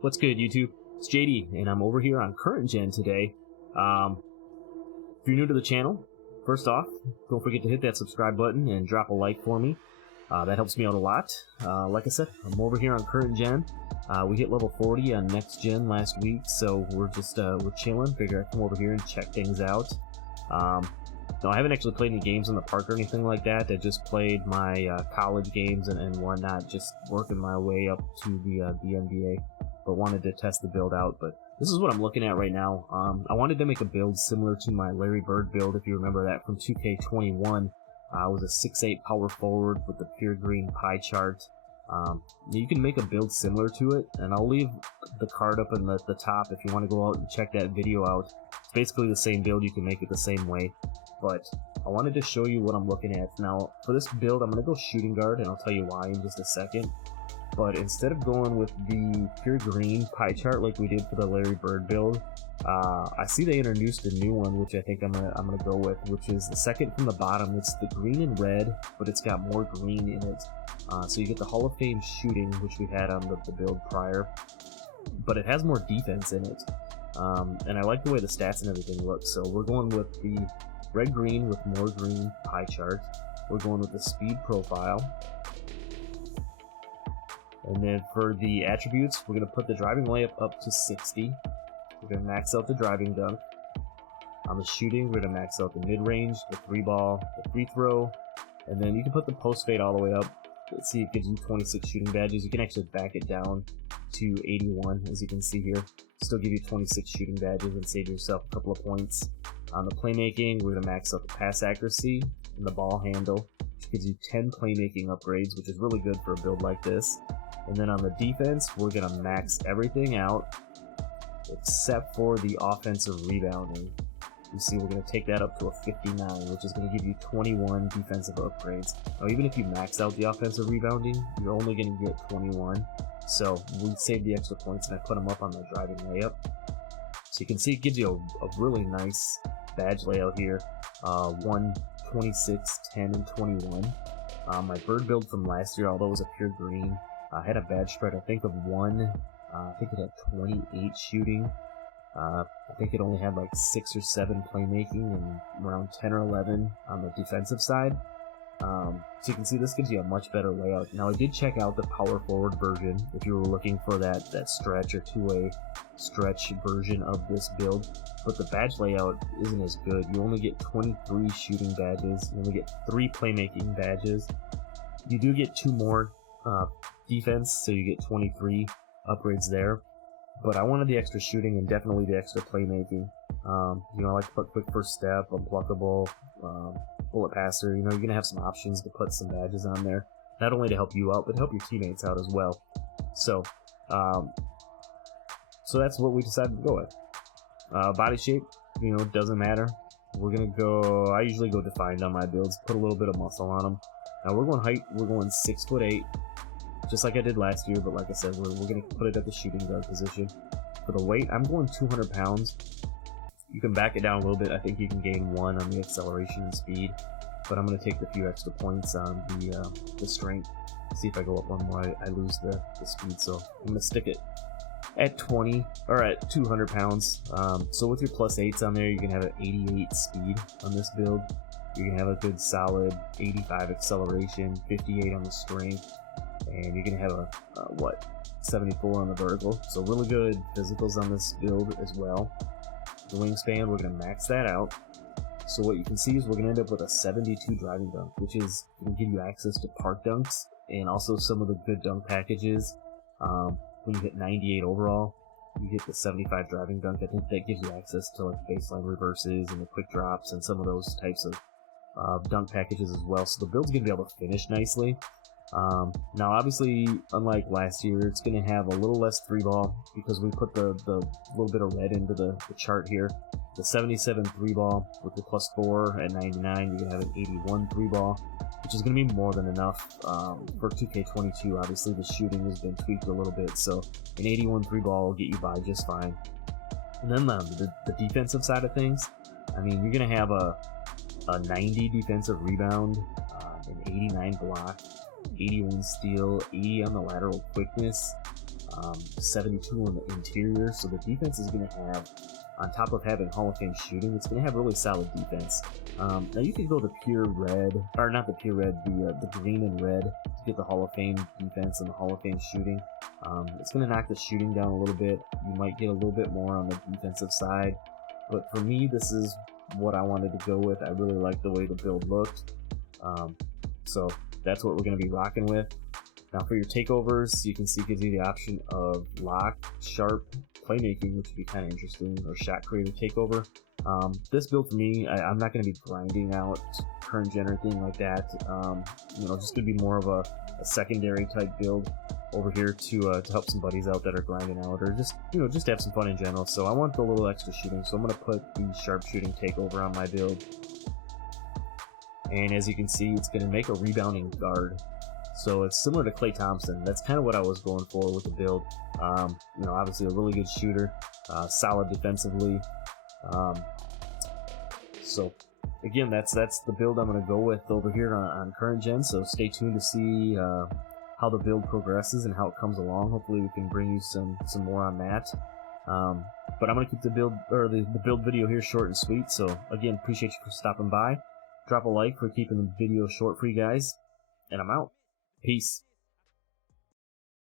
What's good, YouTube? It's JD, and I'm over here on Current Gen today. If you're new to the channel, first off, don't forget to hit that subscribe button and drop a like for me. That helps me out a lot. Like I said, I'm over here on Current Gen. We hit level 40 on Next Gen last week, so we're just we're chilling. Figure I'd come over here and check things out. No, I haven't actually played any games in the park or anything like that. I just played my college games and whatnot, just working my way up to the NBA. But wanted to test the build out. But this is what I'm looking at right now. I wanted to make a build similar to my Larry Bird build, if you remember that from 2K21. It was a 6'8" power forward with the pure green pie chart. You can make a build similar to it, and I'll leave the card up in the top if you want to go out and check that video out. It's basically the same build, you can make it the same way. But I wanted to show you what I'm looking at. Now, for this build, I'm going to go shooting guard, and I'll tell you why in just a second. But instead of going with the pure green pie chart like we did for the Larry Bird build, I see they introduced a new one, which I think I'm gonna go with, which is the second from the bottom. It's the green and red, but it's got more green in it. So you get the Hall of Fame shooting, which we had on the build prior, but it has more defense in it. And I like the way the stats and everything look. So we're going with the red-green with more green pie chart. We're going with the speed profile. And then for the attributes, we're going to put the driving layup up to 60. We're going to max out the driving dunk. On the shooting, we're going to max out the mid-range, the 3-ball, the free throw, and then you can put the post fade all the way up. Let's see, it gives you 26 shooting badges. You can actually back it down to 81, as you can see here. Still give you 26 shooting badges and save yourself a couple of points. On the playmaking, we're going to max out the pass accuracy and the ball handle, which gives you 10 playmaking upgrades, which is really good for a build like this. And then on the defense, we're going to max everything out except for the offensive rebounding. You see, we're going to take that up to a 59, which is going to give you 21 defensive upgrades. Now, even if you max out the offensive rebounding, you're only going to get 21. So we saved the extra points, and I put them up on the driving layup. So you can see it gives you a really nice badge layout here. 1, 26, 10, and 21. My bird build from last year, although it was a pure green, I had a badge spread, I think, of 1. I think it had 28 shooting. I think it only had like 6 or 7 playmaking and around 10 or 11 on the defensive side. So you can see this gives you a much better layout. Now, I did check out the power forward version if you were looking for that stretch or two-way stretch version of this build. But the badge layout isn't as good. You only get 23 shooting badges. You only get 3 playmaking badges. You do get 2 more defense, so you get 23 upgrades there. But I wanted the extra shooting and definitely the extra playmaking. You know, I like to put quick first step, unblockable, bullet passer. You know, you're gonna have some options to put some badges on there, not only to help you out, but to help your teammates out as well. So, so that's what we decided to go with. Body shape, you know, doesn't matter. We're gonna go. I usually go defined on my builds, put a little bit of muscle on them. Now we're going height. We're going 6'8". Just like I did last year, but like I said, we're going to put it at the shooting guard position. For the weight, I'm going 200 pounds. You can back it down a little bit. I think you can gain 1 on the acceleration and speed, but I'm going to take the few extra points on the strength. See if I go up one more, I lose the speed, so I'm going to stick it at 20, or at 200 pounds. So with your +8s on there, you can have an 88 speed on this build. You can have a good solid 85 acceleration, 58 on the strength, and you're going to have a 74 on the vertical. So really good physicals on this build as well. The wingspan, we're going to max that out. So what you can see is we're going to end up with a 72 driving dunk, which is going to give you access to park dunks and also some of the good dunk packages. When you hit 98 overall, you get the 75 driving dunk. I think that gives you access to like baseline reverses and the quick drops and some of those types of dunk packages as well. So the build's going to be able to finish nicely. Now obviously, unlike last year, it's going to have a little less 3-ball because we put the little bit of red into the chart here. The 77 3-ball with the +4 at 99, you're going to have an 81 3-ball, which is going to be more than enough for 2K22. Obviously, the shooting has been tweaked a little bit, so an 81 3-ball will get you by just fine. And then the defensive side of things, I mean, you're going to have a 90 defensive rebound, an 89 block, 81 steal, 80 on the lateral quickness, 72 on the interior. So the defense is going to have, on top of having Hall of Fame shooting, it's going to have really solid defense. Now you could go the pure red, or not the pure red, the green and red to get the Hall of Fame defense and the Hall of Fame shooting. It's going to knock the shooting down a little bit. You might get a little bit more on the defensive side. But for me, this is what I wanted to go with. I really like the way the build looked. So that's what we're going to be rocking with. Now for your takeovers, you can see it gives you the option of lock, sharp, playmaking, which would be kind of interesting, or shot creator takeover. This build for me, I'm not going to be grinding out current gen or anything like that. Just going to be more of a secondary type build over here to help some buddies out that are grinding out, or just to have some fun in general. So I want the little extra shooting, so I'm going to put the sharp shooting takeover on my build. And as you can see, it's going to make a rebounding guard. So it's similar to Klay Thompson. That's kind of what I was going for with the build. Obviously a really good shooter, solid defensively. So again, that's the build I'm going to go with over here on current gen. So stay tuned to see how the build progresses and how it comes along. Hopefully we can bring you some more on that. But I'm going to keep the build video here short and sweet. So again, appreciate you for stopping by. Drop a like for keeping the video short for you guys, and I'm out. Peace.